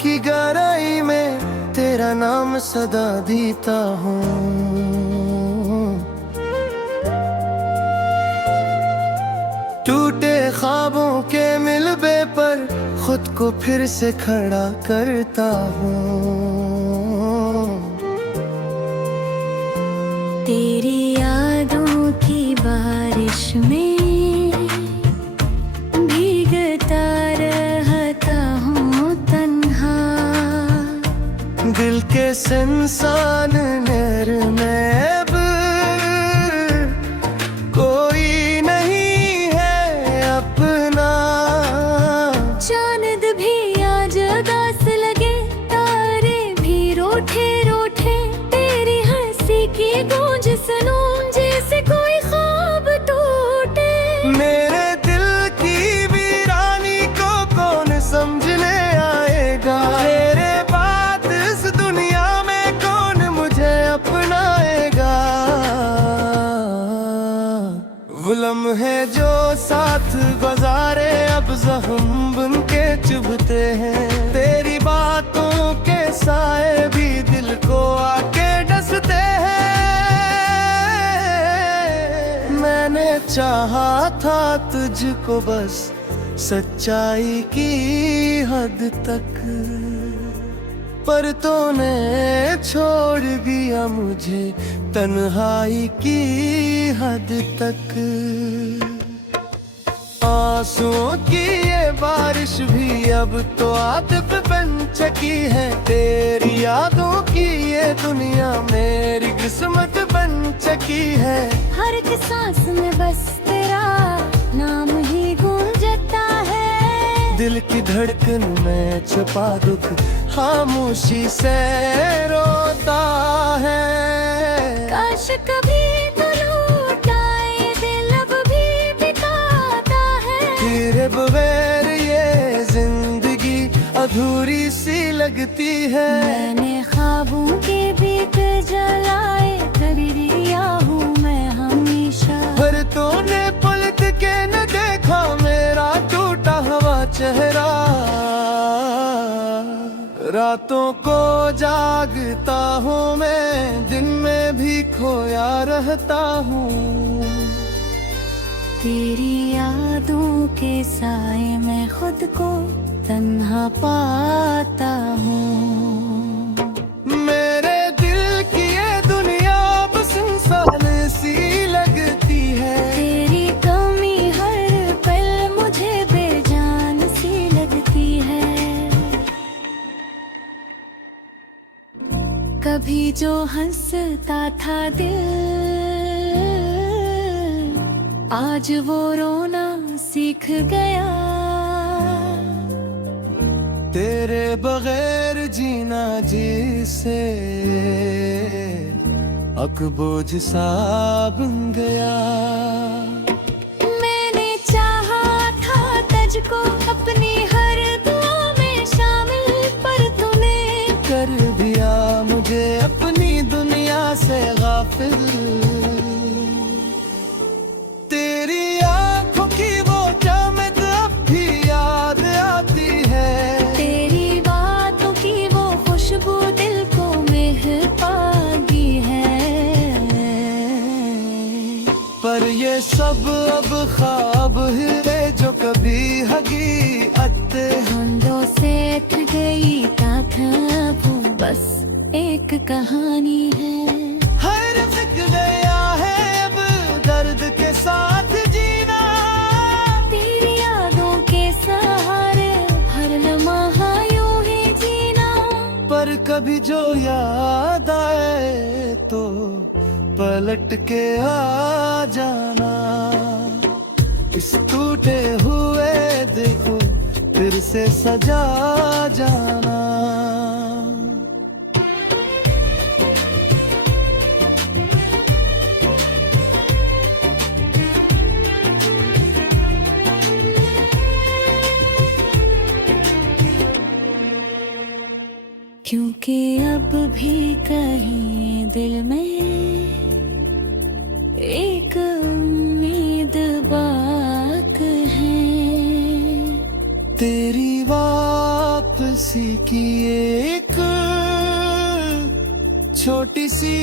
की गहराई में तेरा नाम सदा जीता हूँ। टूटे ख्वाबों के मिलबे पर खुद को फिर से खड़ा करता हूँ। तेरी यादों की बारिश में भीगता रहता हूँ तन्हा। दिल के संसान नहर में अब कोई नहीं है अपना। चांद भी आज उदास लगे, तारे भी रूठे रूठे, तेरी हंसी की गूंज सुनूं जैसे कोई ख्वाब टूटे। मेरे दिल की वीरानी को कौन समझने आएगा, तेरे बाद इस दुनिया में कौन मुझे अपनाएगा। वो लम्हे जो साथ गुजारे अब जख्म बन के चुभते हैं। तेरी बातों के साए भी दिल को आके डसते हैं। मैंने चाहा था तुझको बस सच्चाई की हद तक, पर तूने छोड़ दिया मुझे तन्हाई की हद तक। आंसुओं की ये बारिश भी अब तो आतिफ बन चुकी है। तेरी यादों की ये दुनिया मेरी किस्मत बन चुकी है। हर एक सांस में बस तेरा नाम ही गूंजता है। दिल की धड़कन में छुपा दुख खामोशी से रोता है। काश कभी तो लौट आए, दिल अब भी बिताता है। तेरे बगैर ये जिंदगी अधूरी सी लगती है। मैंने ख्वाबों के बीत जलाए, कर दिया हूँ मैं हमेशा। पर तूने पलट के न देखा मेरा टूटा हुआ चेहरा। रातों को जागता हूँ मैं, दिन में भी खोया रहता हूँ। तेरी यादों के साए में खुद को तन्हा पाता हूँ। मेरे दिल की ये दुनिया बस इंसान सी लगती है। तेरी कमी हर पल मुझे बेजान सी लगती है। कभी जो हंसता था दिल, आज वो रोना सीख गया। तेरे बगैर जीना जिसे अकबोझ सा बन गया। मैंने चाहा था तुझको अपनी हर दुआ में शामिल, पर तूने कर दिया मुझे अपनी दुनिया से गाफिल। तेरी आंखों की वो जामिद अब भी याद आती है। तेरी बातों की वो खुशबू दिल को महकाती है। पर ये सब अब ख्वाब है जो कभी हकीकत। धुंधों से थक गई ताकत, बस एक कहानी है। हर फिक गया है अब दर्द के साथ जीना। तेरी यादों के सहारे हर लम्हा यूं ही जीना। पर कभी जो याद आए तो पलट के आ जाना। इस टूटे हुए दिल को फिर से सजा जाना। क्योंकि अब भी कहीं दिल में एक उम्मीद बात है। तेरी वापसी उसी की एक छोटी सी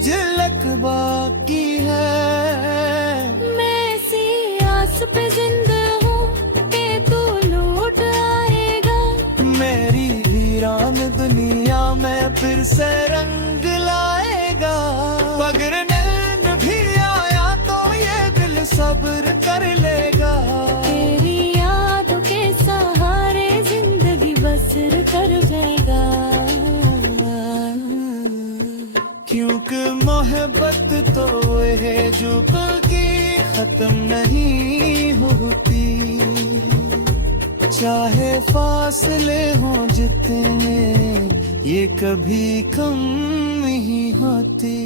झलक बाकी है। मैं सी आस पे जिंदा हूँ कि तू लौट आएगा। मेरी वीरान दुनिया में फिर से रंग लाएगा। अगर नैन भी आया तो ये दिल सब्र कर लेगा। तेरी यादों के सहारे जिंदगी बसर कर जाएगा। क्योंकि मोहब्बत तो है जो कभी खत्म नहीं होती। चाहे फासले हो जितने ये कभी कम नहीं होती।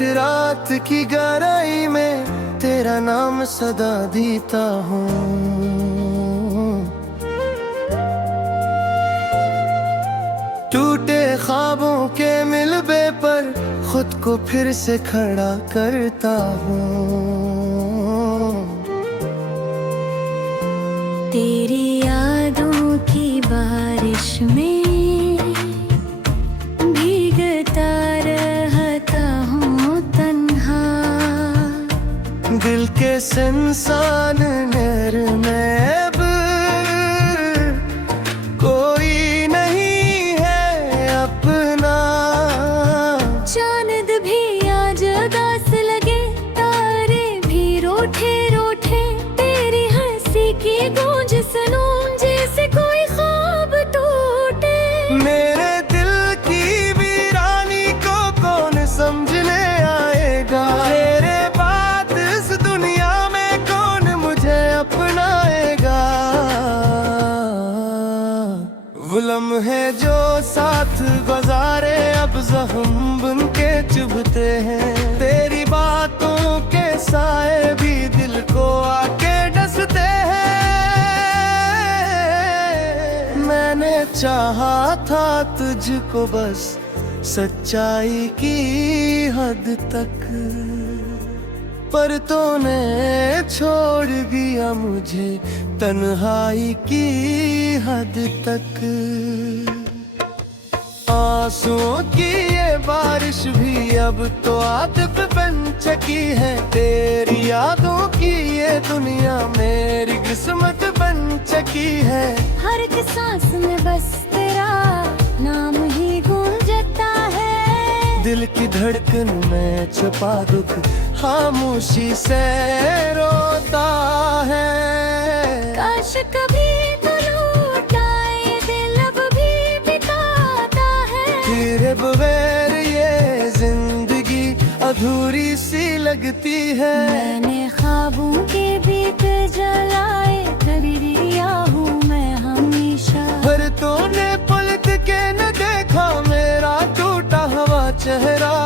रात की गहराई में तेरा नाम सदा देता हूँ। टूटे ख्वाबों के मिलबे पर खुद को फिर से खड़ा करता हूँ। तेरी यादों की बारिश में दिल के संसान नर में अब कोई नहीं है अपना। चांद भी आज उदास लगे, तारे भी रूठे रूठे, तेरी हंसी की गूंज सुनूं जैसे कोई ख्वाब टूटे। मेरे दिल की वीरानी को कौन समझने आएगा। तेरे वो लम्हे जो साथ गुजारे अब जख्म बन के चुभते हैं। तेरी बातों के साए भी दिल को आके डसते हैं। मैंने चाहा था तुझको बस सच्चाई की हद तक, पर तूने छोड़ दिया मुझे तन्हाई की हद तक। आंसुओं की ये बारिश भी अब तो आदत बन चुकी है। तेरी यादों की ये दुनिया मेरी किस्मत बन चुकी है। हर एक सांस में बस तेरा नाम ही गूंजता है। दिल की धड़कन में छुपा दुख खामोशी से रोता है। काश कभी तो लौट आए, दिल अब भी बिताता है। तेरे बगैर ये जिंदगी अधूरी सी लगती है। मैंने ख्वाबों के बीत जलाए, कभी रिया हूँ मैं हमेशा। पर तूने पलट के न देखा मेरा टूटा हुआ चेहरा।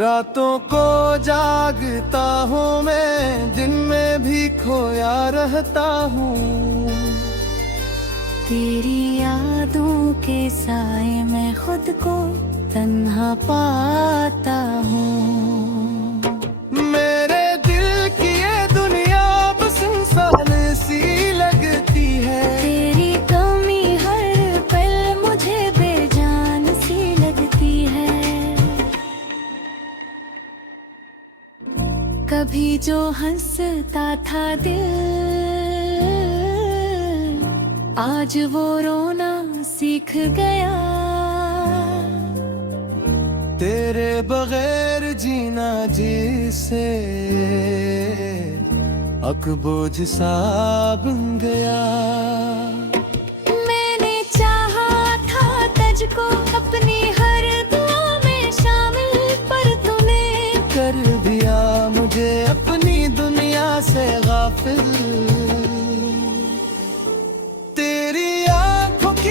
रातों को जागता हूँ मैं, दिन में भी खोया रहता हूँ। तेरी यादों के साए में खुद को तन्हा पाता हूँ। मेरे दिल की ये दुनिया बस इंसान सी लगती है। तेरी कमी हर पल मुझे बेजान सी लगती है। कभी जो हंसता था दिल, आज वो रोना सीख गया। तेरे बगैर जीना जिसे अकबोझ सा बन गया। मैंने चाहा था तुझको अपनी हर दुआ में शामिल, पर तूने कर दिया मुझे अपनी दुनिया से गाफिल। तेरी आंखों की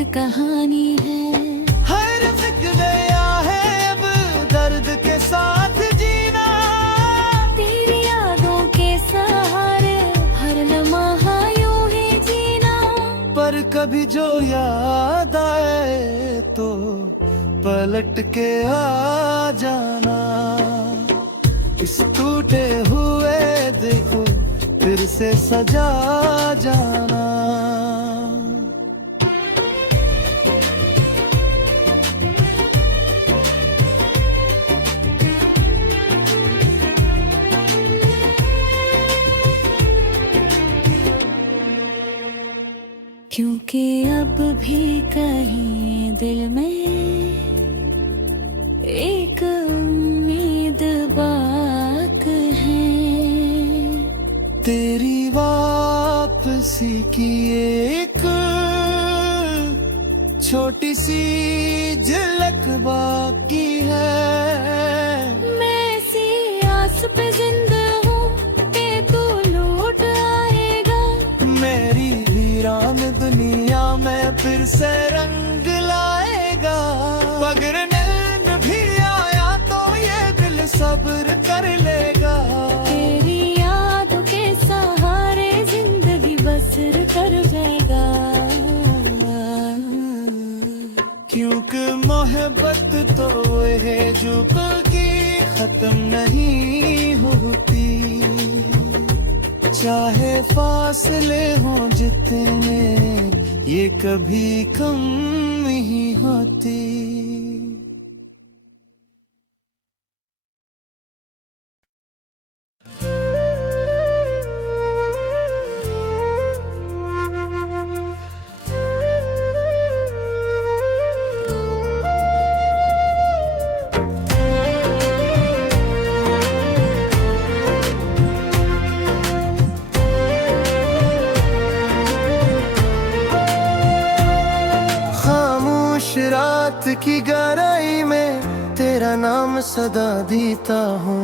एक कहानी है। हर फिक गया है अब दर्द के साथ जीना, तेरी यादों के सहारे हर लम्हा यूं ही जीना। पर कभी जो याद आए तो पलट के आ जाना। इस टूटे हुए दिल को फिर से सजा जाना। क्योंकि अब भी कहीं दिल में एक उम्मीद बात है। तेरी वापसी की एक छोटी सी झलक बाकी है। मैं सी आस पे जिंदा हूँ कि तू लौट आएगा। मेरी वीरान दुनिया में फिर से रंग लाएगा। अगर नींद भी आया तो ये दिल सब्र कर लेगा। तेरी यादों के सहारे जिंदगी बसर कर जाएगा। क्योंकि मोहब्बत तो है जो कभी खत्म नहीं होती, चाहे फासले हो जितने ये कभी कम नहीं होती। रात की गहराई में तेरा नाम सदा देता हूँ।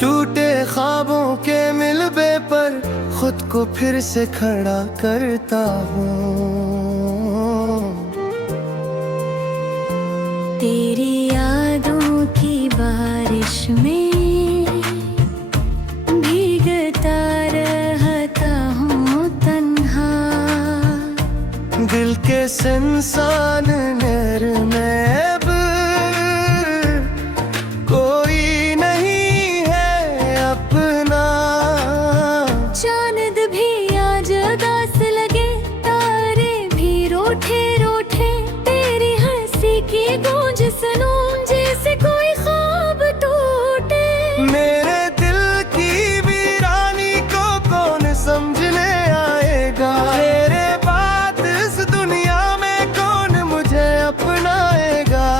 टूटे ख्वाबों के मिलबे पर खुद को फिर से खड़ा करता हूँ। तेरी यादों की बारिश में भीगता रहता हूँ तन्हा। दिल के संसान नर में अब कोई नहीं है अपना। चांद भी आज उदास लगे, तारे भी रूठे रूठे, तेरी हंसी की गूंज सुनूं जैसे कोई ख्वाब टूटे। मेरे दिल की वीरानी को कौन समझने आएगा। तेरे बाद इस दुनिया में कौन मुझे अपनाएगा।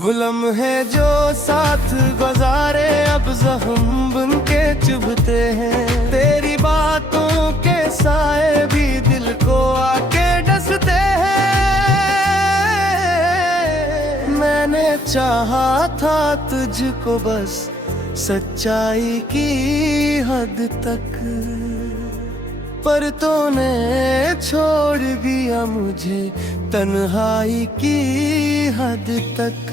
वो लम्हे जो साथ गुजारे अब जख्म बन के चुभते हैं। तेरी बातों के साए भी दिल को आके डसते हैं। मैंने चाहा था तुझको बस सच्चाई की हद तक, पर तूने छोड़ दिया मुझे तन्हाई की हद तक।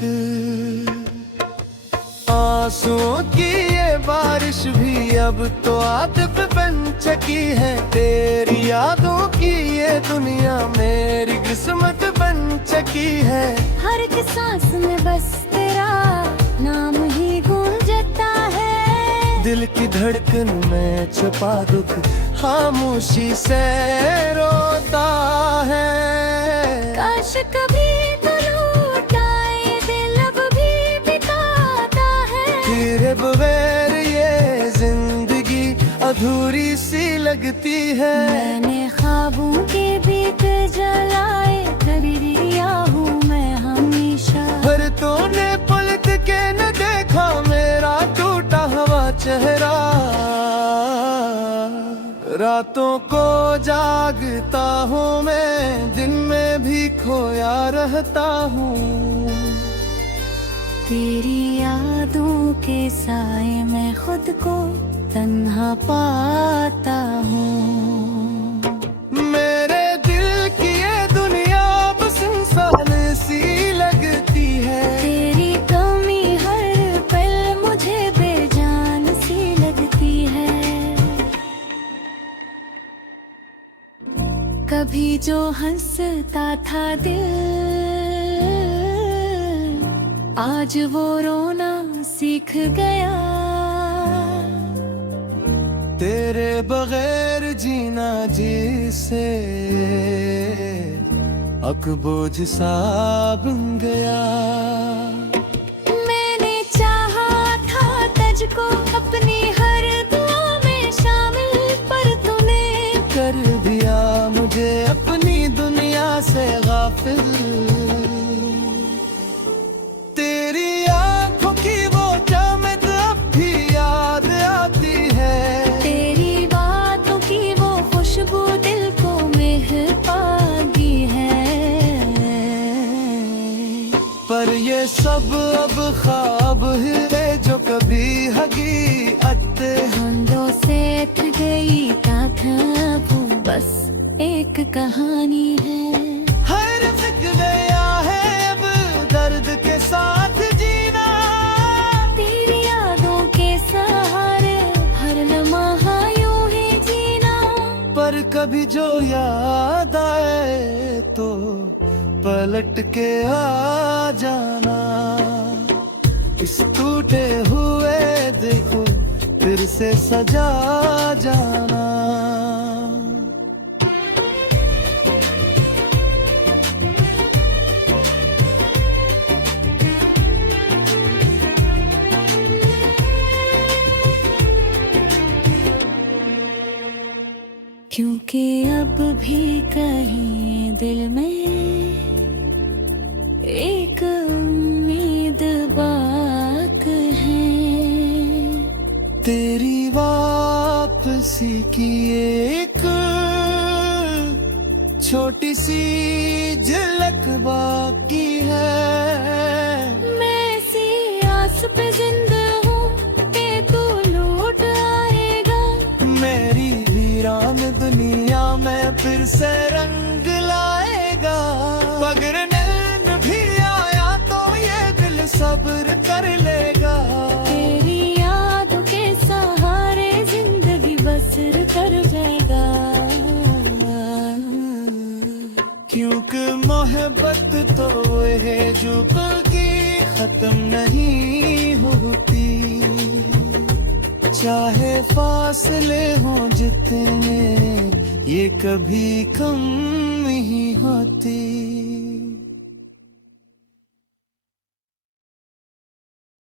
आंसुओं की ये बारिश भी अब तो आतिफ बन चुकी है। तेरी यादों की ये दुनिया मेरी किस्मत बन चुकी है। हर एक सांस में बस तेरा नाम ही गूंजता है। दिल की धड़कन में छुपा दुख खामोशी से रोता है। काश कभी तो लौट आए, दिल अब भी बिताता है। तेरे बगैर ये जिंदगी अधूरी सी लगती है। मैंने ख्वाबों के बीत जलाए, कभी दिया हूँ मैं हमेशा। पर तूने पलट के न देखा मेरा टूटा हुआ चेहरा। रातों को जागता हूँ मैं, दिन में भी खोया रहता हूँ। तेरी यादों के साए में खुद को तन्हा पाता हूँ। मेरे दिल की ये दुनिया बस इंसान सी लगती है। तेरी कमी हर पल मुझे बेजान सी लगती है। कभी जो हंसता था दिल, आज वो रोना सीख गया। तेरे बगैर जीना जिसे अकबोझ सा बन गया। मैंने चाहा था तुझको अपनी हर दुआ में शामिल, पर तूने कर दिया मुझे अपनी दुनिया से गाफिल। तेरी आंखों की वो चाहत अब भी याद आती है। तेरी बातों की वो खुशबू दिल को महकाती है। पर ये सब अब ख्वाब है जो कभी हकीकत। धुंधों से थक गई ताकत, बस एक कहानी है। हर फिक गया है अब दर्द के साथ जीना। तेरी यादों के सहारे हर लम्हा यूं ही जीना। पर कभी जो याद आए तो पलट के आ जाना। इस टूटे हुए दिल को फिर से सजा जाना। क्योंकि अब भी कहीं दिल में एक उम्मीद बात है। तेरी वापसी की एक छोटी सी झलक बाकी है। मैं सी आस पे जिंदा हूँ कि तू लौट आएगा। मेरी वीरान दुनिया में फिर से रंग लाएगा। मगर नैन भी आया तो ये दिल सब्र कर लेगा। तेरी यादों के सहारे जिंदगी बसर कर जाएगा। क्योंकि मोहब्बत तो है जो कभी खत्म नहीं होती। चाहे फासले हो जितने ये कभी कम नहीं होती।